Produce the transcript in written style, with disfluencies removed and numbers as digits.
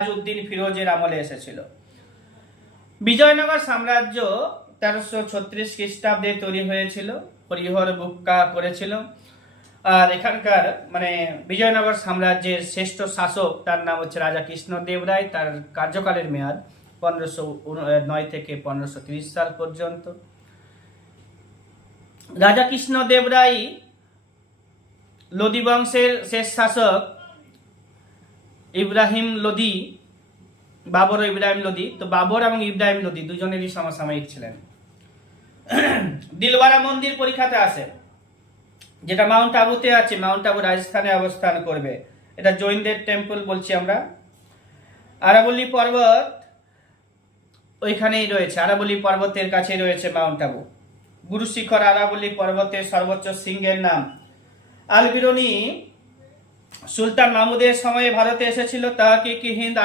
উদ্দিন ফিরোজের আমলে এসেছিল। বিজয়নগর সাম্রাজ্য 1336 খ্রিস্টাব্দে তৈরি হয়েছিল। হরিহর বুক্কা করেছিল। আর এখানকার বিজয়নগর সাম্রাজ্যের শ্রেষ্ঠ শাসক তার নাম হচ্ছে রাজা কৃষ্ণদেব রায়। তার কার্যকালের মেয়াদ 1509 থেকে 1530 সাল পর্যন্ত। রাজা কৃষ্ণদেব রায় লোদি বংশের শেষ শাসক ইব্রাহিম লোদি, বাবর ও ইব্রাহিম লোদি। তো বাবর এবং ইব্রাহিম লোদি দুজনেরই সমসাময়িক ছিলেন। দিলওয়ারা মন্দির পরীক্ষাতে আসে, যেটা মাউন্ট আবুতে আছে। মাউন্ট আবু রাজস্থানে অবস্থান করবে। এটা জৈনদের টেম্পল বলছি আমরা। আরাবল্লী পর্বত ওইখানেই রয়েছে, আরাবল্লী পর্বতের কাছে রয়েছে মাউন্ট আবু। গুরু শিখর আরাবল্লী পর্বতের সর্বোচ্চ শৃঙ্গের নাম আল বিরুনি। সুলতান মাহমুদের সময়ে ভারতে এসেছিল। তাকে কি হিন্দ